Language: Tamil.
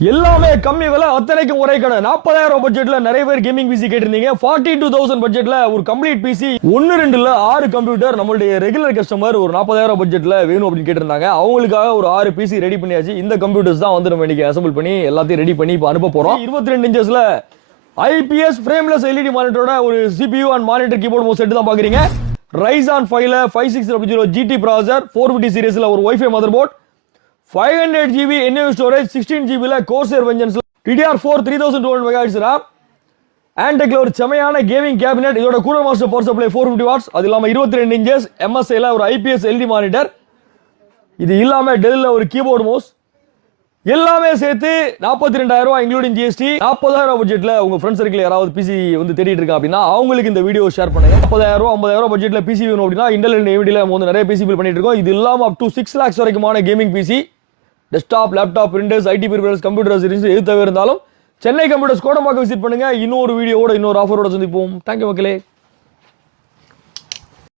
எல்லாமே கம்மி விலை அத்தனைக்கும் ஒரே கடை 40,000 பட்ஜெட்ல நிறைய பேர் கேமிங் பிசி கேட்டிருந்தீங்க 42,000 பட்ஜெட்ல ஒரு கம்ப்ளீட் பிசி 1-2 6 கம்ப்யூட்டர் நம்மளுடைய ரெகுலர் கஸ்டமர் ஒரு 40,000 பட்ஜெட்ல வேணும் அப்படின்னு கேட்டிருந்தாங்க அவங்களுக்காக ஒரு 6 பிசி ரெடி பண்ணியாச்சு இந்த கம்ப்யூட்டர்ஸ் தான் வந்து நம்ம இன்னைக்கு அசெம்பிள் பண்ணி எல்லாத்தையும் ரெடி பண்ணி இப்போ அனுப்ப போறோம் 22 இன்ச்சஸ்ல ஐபிஎஸ் ஃப்ரேம்லெஸ் எல்இடி மானிட்டரோட ஒரு CPU and monitor keyboard mouse set தான் பாக்குறீங்க Ryzen 5ல 5600 GT ப்ராசஸர் 450 சீரிஸ்ல ஒரு WiFi motherboard 500 GB NVMe storage 16 GB ல Corsair Vengeance DDR4 3200 MHz RAM Antec ஒரு செமையான கேமிங் கேபினெட் இதோட Cooler Master power supply 450 watts அது இல்லாம 22 இன்ச்சஸ் MSI ல ஒரு IPS LED மானிட்டர் இது இல்லாம Dell ல ஒரு கீபோர்ட் மவுஸ் எல்லாமே சேர்த்து 42,000 ரூபாய் இன்க்ளூடிங் GST 40,000 பட்ஜெட்ல உங்க ஃப்ரெண்ட்ஸ் சர்க்கிள் யாராவது பிசி வந்து தேடிட்டு இருக்கா அப்படின்னா அவங்களுக்கு இந்த வீடியோ ஷேர் பண்ணுங்க 40,000 50,000 பட்ஜெட்ல பிசி வேணும் அப்படின்னா Intel and AMD ல வந்து நிறைய பிசி பில் பண்ணிட்டு இருக்கோம் இது இல்லாம up to 6 lakhs வரைக்குமான gaming PC desktop laptop printers IT printers computers எது தேவை இருந்தாலும் சென்னை கம்ப்யூட்டர்ஸ் கோடம்பாக்கம் விசிட் பண்ணுங்க இன்னொரு வீடியோவோட இன்னொரு ஆஃபரோட சந்திப்போம் தேங்க்யூ மக்களே